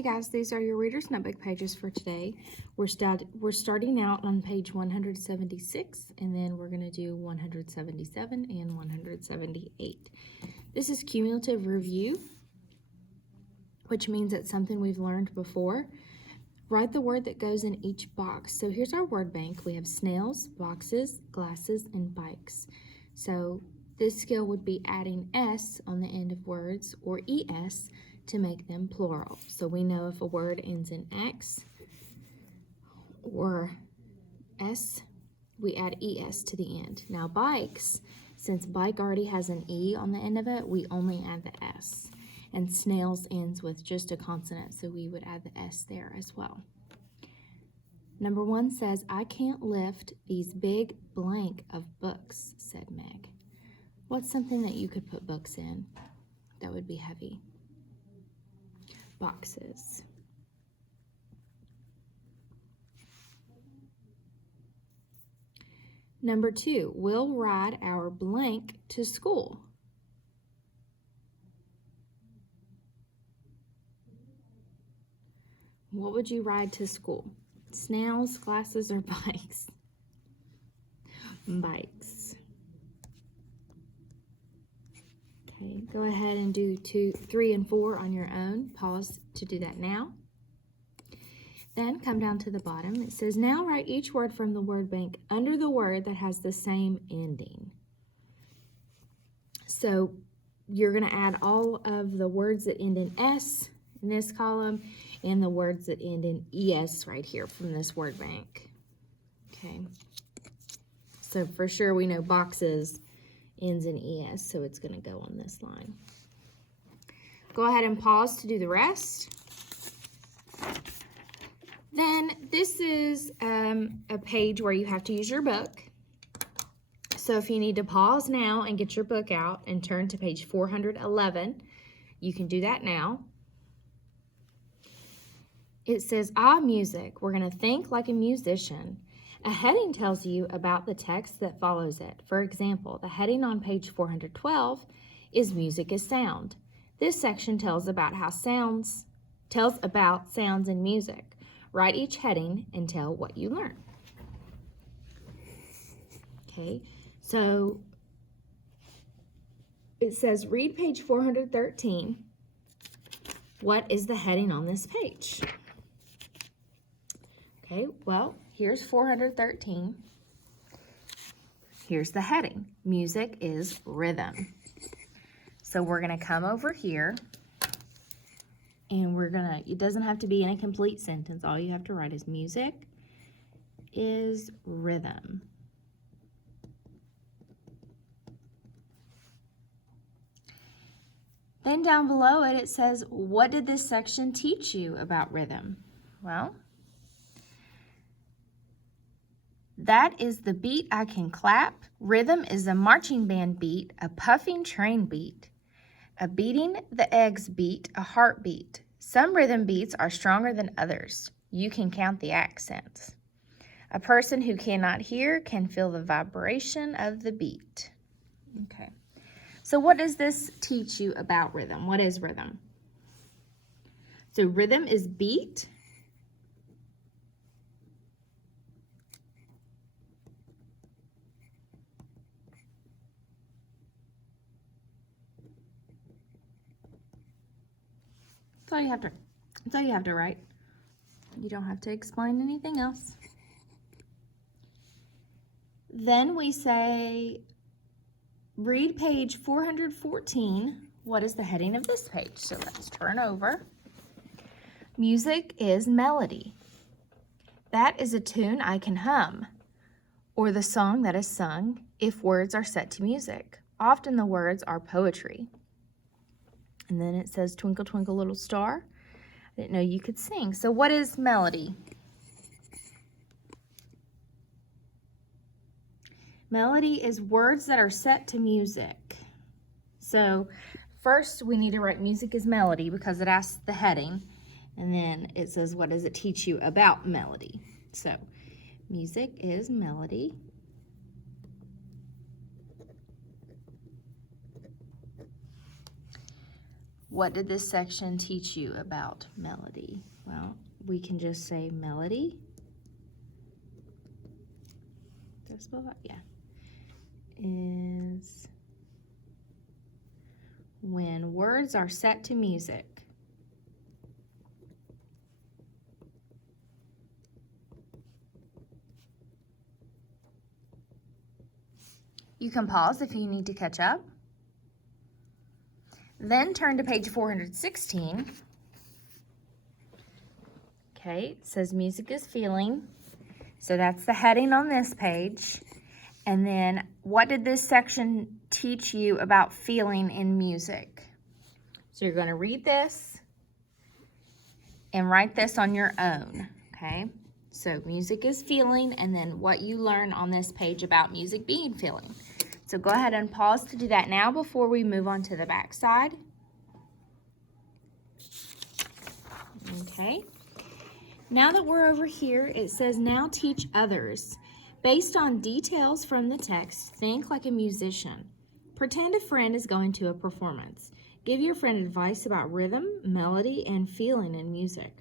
Hey guys, these are your Reader's Notebook pages for today. We're starting out on page 176, and then we're going to do 177 and 178. This is cumulative review, which means it's something we've learned before. Write the word that goes in each box. So here's our word bank. We have snails, boxes, glasses, and bikes. So this skill would be adding S on the end of words or ES to make them plural. So we know if a word ends in X or S, we add ES to the end. Now bikes, since bike already has an E on the end of it, we only add the S. And snails ends with just a consonant, so we would add the S there as well. Number 1 says, I can't lift these big blank of books, said Meg. What's something that you could put books in that would be heavy? Boxes. Number 2, we'll ride our blank to school. What would you ride to school? Snails, glasses, or bikes? Bikes. Okay, go ahead and do 2, 3, and 4 on your own. Pause to do that now. Then come down to the bottom. It says, now write each word from the word bank under the word that has the same ending. So you're going to add all of the words that end in S in this column and the words that end in ES right here from this word bank. Okay. So for sure we know boxes ends in ES, so it's going to go on this line. Go ahead and pause to do the rest. Then this is a page where you have to use your book. So if you need to pause now and get your book out and turn to page 411, you can do that now. It says, music. We're going to think like a musician. A heading tells you about the text that follows it. For example, the heading on page 412 is Music is Sound. This section tells about sounds in music. Write each heading and tell what you learn. Okay, so it says read page 413. What is the heading on this page? Okay, well, here's 413. Here's the heading. Music is rhythm. So we're going to come over here and it doesn't have to be in a complete sentence. All you have to write is music is rhythm. Then down below it says, what did this section teach you about rhythm? Well, that is the beat I can clap. Rhythm is a marching band beat, a puffing train beat, a beating the eggs beat, a heartbeat. Some rhythm beats are stronger than others. You can count the accents. A person who cannot hear can feel the vibration of the beat. Okay. So what does this teach you about rhythm? What is rhythm? So rhythm is beat. That's all you have to write. You don't have to explain anything else. Then we say, read page 414. What is the heading of this page? So let's turn over. Music is melody. That is a tune I can hum, or the song that is sung if words are set to music. Often the words are poetry. And then it says, twinkle, twinkle, little star. I didn't know you could sing. So what is melody? Melody is words that are set to music. So first we need to write music is melody because it asks the heading. And then it says, what does it teach you about melody? So music is melody. What did this section teach you about melody? Well, we can just say melody. Did I spell that? Yeah. Is when words are set to music. You can pause if you need to catch up. Then turn to page 416. Okay, it says music is feeling. So that's the heading on this page. And then what did this section teach you about feeling in music? So you're going to read this and write this on your own, okay? So music is feeling, and then what you learn on this page about music being feeling. So go ahead and pause to do that now before we move on to the back side. Okay. Now that we're over here, it says now teach others. Based on details from the text, think like a musician. Pretend a friend is going to a performance. Give your friend advice about rhythm, melody, and feeling in music.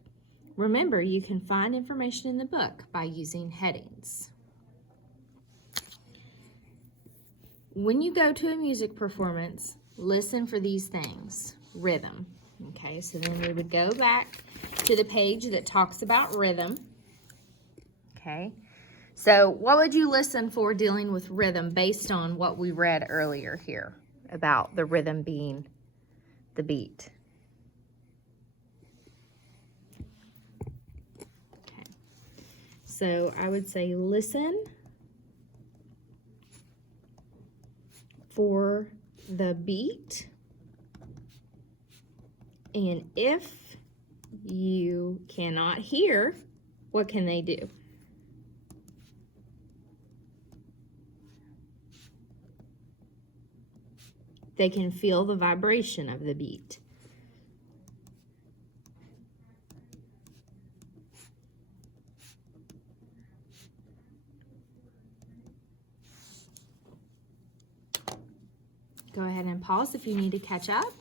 Remember, you can find information in the book by using headings. When you go to a music performance, listen for these things. Rhythm. Okay, so then we would go back to the page that talks about rhythm. Okay, so what would you listen for dealing with rhythm based on what we read earlier here about the rhythm being the beat? Okay, so I would say listen for the beat, and if you cannot hear, what can they do? They can feel the vibration of the beat. Go ahead and pause if you need to catch up.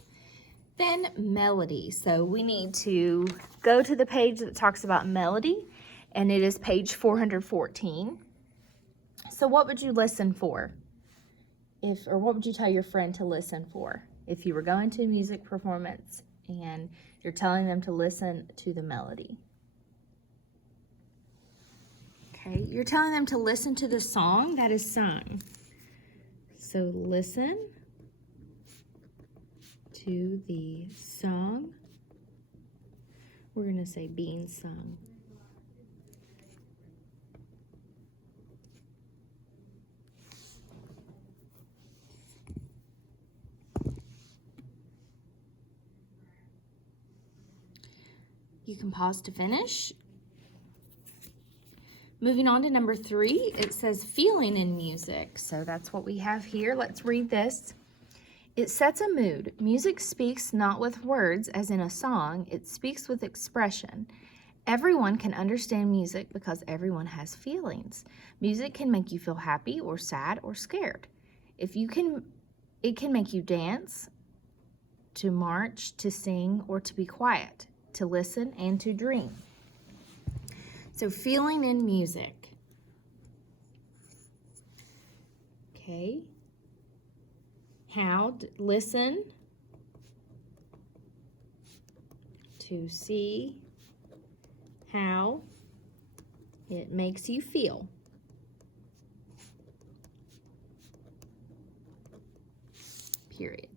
Then melody. So we need to go to the page that talks about melody, and it is page 414. So what would you listen for? Or what would you tell your friend to listen for if you were going to a music performance and you're telling them to listen to the melody? Okay, you're telling them to listen to the song that is sung. So listen to the song. We're going to say being sung. You can pause to finish. Moving on to number 3, it says feeling in music. So that's what we have here. Let's read this. It sets a mood. Music speaks not with words as in a song, it speaks with expression. Everyone can understand music because everyone has feelings. Music can make you feel happy or sad or scared. It can make you dance, to march, to sing, or to be quiet, to listen, and to dream. So feeling in music. Okay. How? Listen to see how it makes you feel. Period.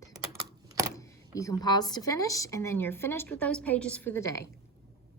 You can pause to finish, and then you're finished with those pages for the day.